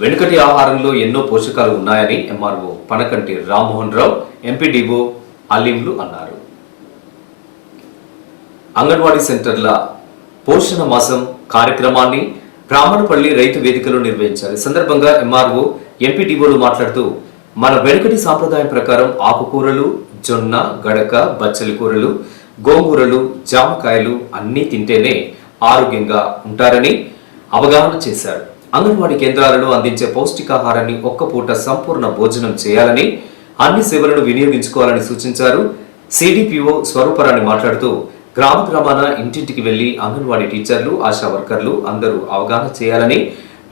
వెనుకటి ఆహారంలో ఎన్నో పోషకాలు ఉన్నాయని ఎంఆర్ఓ పనకంటి రామ్మోహన్ రావు ఎంపీడీఓ అలీంలు అన్నారు. అంగన్వాడీ సెంటర్ల పోషణ మాసం కార్యక్రమాన్ని బ్రాహ్మణపల్లి రైతు వేదికలో నిర్వహించారు. ఈ సందర్భంగా ఎంఆర్ఓ ఎంపీడీఓలు మాట్లాడుతూ మన వెనుకటి సాంప్రదాయం ప్రకారం ఆకుకూరలు జొన్న గడక బచ్చలి కూరలు గోంగూరలు జామకాయలు అన్నీ తింటేనే ఆరోగ్యంగా ఉంటారని అవగాహన చేశారు. అంగన్వాడీ కేంద్రాలలో అందించే పౌష్టికాహారాన్ని ఒక్క పూట సంపూర్ణ భోజనం చేయాలని అన్ని సేవలను వినియోగించుకోవాలని సూచించారు. సిడిపిఓ స్వరూపరాణి మాట్లాడుతూ గ్రామ గ్రామాన ఇంటింటికి వెళ్ళి అంగన్వాడీ టీచర్లు ఆశా వర్కర్లు అందరూ అవగాహన చేయాలని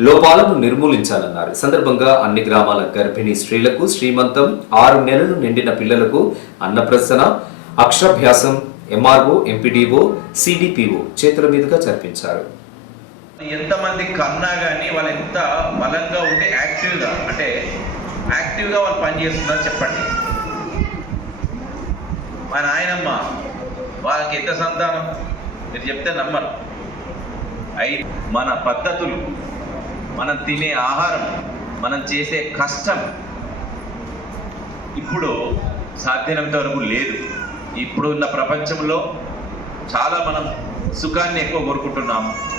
లోపాలను నిర్మూలించాలన్నారు. సందర్భంగా అన్ని గ్రామాల గర్భిణీ స్త్రీలకు శ్రీమంతం ఆరు నెలలు నిండిన పిల్లలకు అన్నప్రసన అక్షరాభ్యాసం ఎంఆర్ఓ ఎంపీడీఓ సిడిపిఓ చేతుల మీదుగా జరిపించారు. ఎంతమంది కన్నా కానీ వాళ్ళు ఎంత బలంగా ఉంటే యాక్టివ్గా అంటే యాక్టివ్గా వాళ్ళు పనిచేస్తున్నారో చెప్పండి. మా నాయనమ్మ వాళ్ళకి ఎంత సంతానం? మీరు చెప్తే నమ్మరు. అయి మన పద్ధతులు మనం తినే ఆహారం మనం చేసే కష్టం ఇప్పుడు సాధ్యమైనంత వరకు లేదు. ఇప్పుడు ఉన్న ప్రపంచంలో చాలా మనం సుఖాన్ని ఎక్కువ కోరుకుంటున్నాము.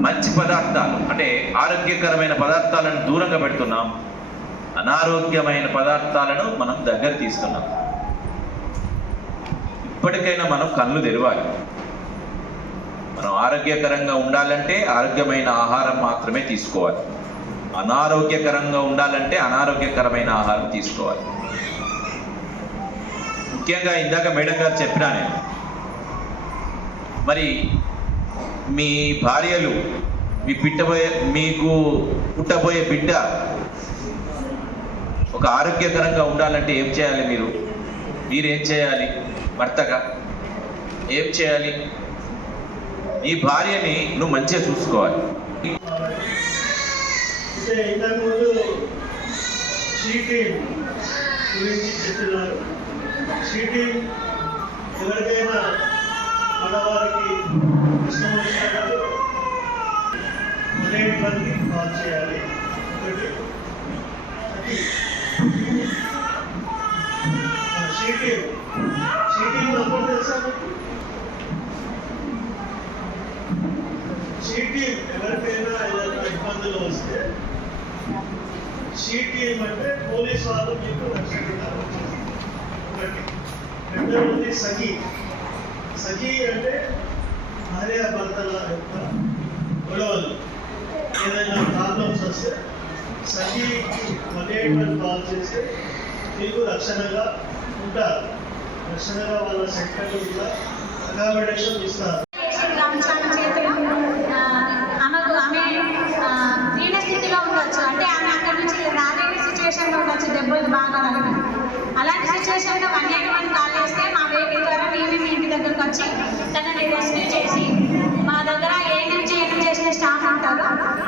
మంచి పదార్థాలు అంటే ఆరోగ్యకరమైన పదార్థాలను దూరంగా పెడుతున్నాం. అనారోగ్యమైన పదార్థాలను మనం దగ్గర తీస్తున్నాం. ఇప్పటికైనా మనం కళ్ళు తెరవాలి. మనం ఆరోగ్యకరంగా ఉండాలంటే ఆరోగ్యమైన ఆహారం మాత్రమే తీసుకోవాలి. అనారోగ్యకరంగా ఉండాలంటే అనారోగ్యకరమైన ఆహారం తీసుకోవాలి. ముఖ్యంగా ఇందాక మేడం గారు చెప్పినా నేను. మరి మీ భార్యలు మీ పిట్టబోయే మీకు పుట్టబోయే బిడ్డ ఒక ఆరోగ్యకరంగా ఉండాలంటే ఏం చేయాలి మీరు? మీరేం చేయాలి? భర్తగా? ఏం చేయాలి? ఈ భార్యని నువ్వు మంచిగా చూసుకోవాలి. ఎవరికైనా కష్టం వచ్చినప్పుడు అనేక మంది కాల్ చేయాలి ఒకటి అది చీటీ చీటీ నంబర్ తెలుసా మీకు చీటీ ఎవరికైనా ఏదైనా ఇబ్బందులు వస్తే చీటీ అంటే పోలీస్ వాళ్ళు మీకు రక్షణగా వచ్చేది ఒకటి రెండవది సఖీ సఖీ అంటే భార్య భర్తల యొక్క గొడవలు ఏదైనా ప్రాబ్లమ్స్ వస్తే సఖీకి వన్ కాల్ చేసి మీకు రక్షణగా ఉంటారు. రక్షణగా వాళ్ళ సెక్టర్ కూడా అకామిడేషన్ ఇస్తారు. ఉంటారు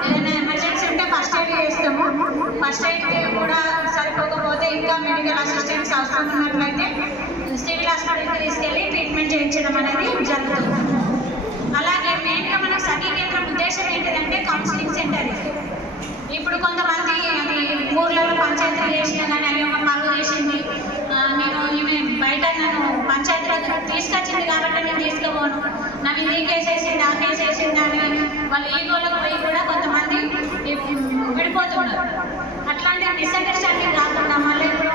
ఏదైనా ఎమర్జెన్సీ ఉంటే ఫస్ట్ ఎయిడ్ చేస్తాము. ఫస్ట్ ఎయిడ్ కూడా సరిపోకపోతే ఇంకా మెడికల్ అసిస్టెన్స్ అవసరం ఉన్నట్లయితే సివిల్ హాస్పిటల్కి తీసుకెళ్ళి ట్రీట్మెంట్ చేయించడం అనేది జరుగుతుంది అలాగే మెయిన్గా మన సఖీ కేంద్రం ఉద్దేశం ఏంటిదంటే కౌన్సిలింగ్ సెంటర్ ఇప్పుడు కొంతమంది ఊర్లలో పంచాయతీలు చేసిన కానీ అయ్యో ఒక పరువు చేసింది నేను ఈమె బయట నన్ను పంచాయతీలో తీసుకొచ్చింది కాబట్టి నేను తీసుకోపోను. నన్ను ఈ కేసు వేసింది ఆ కేసు వేసింది అని వాళ్ళు ఈగో పోయి కూడా కొంతమంది ఈ- విడిపోతున్నారు. అట్లాంటి మిస్అండర్స్టాండింగ్ రాకుండా మళ్ళీ ఇప్పుడు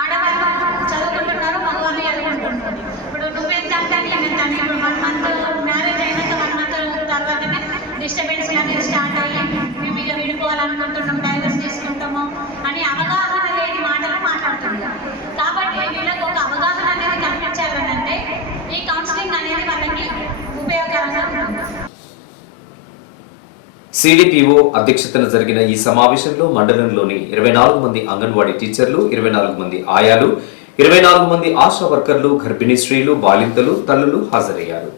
ఆడవాళ్ళు చదువుకుంటున్నారు మగవాళ్ళు చదువుకుంటున్నారు ఇప్పుడు నువ్వెంత అంటే నేనెంత ఇప్పుడు వన్ మంత్ మ్యారేజ్ అయినాక వన్ మంత్ తర్వాతనే డిస్టర్బెన్స్ అనేది స్టార్ట్ అయ్యి మేము ఇక విడిపోవాలనుకుంటున్నాం డైవర్స్ తీసుకుంటాము అని అవగాహన లేని మాటలు మాట్లాడుతున్నారు కాబట్టి వీళ్ళకి ఒక అవగాహన అనేది కల్పించాలని అంటే ఈ కౌన్సిలింగ్ అనేది వాళ్ళకి ఉపయోగకరంగా ఉంటుంది సిడిపిఓ అధ్యక్షతన జరిగిన ఈ సమావేశంలో మండలంలోని ఇరవై నాలుగు మంది అంగన్వాడీ టీచర్లు ఇరవై నాలుగు మంది ఆయాలు ఇరవై నాలుగు మంది ఆశా వర్కర్లు గర్భిణీ స్త్రీలు బాలింతలు తల్లులు హాజరయ్యారు.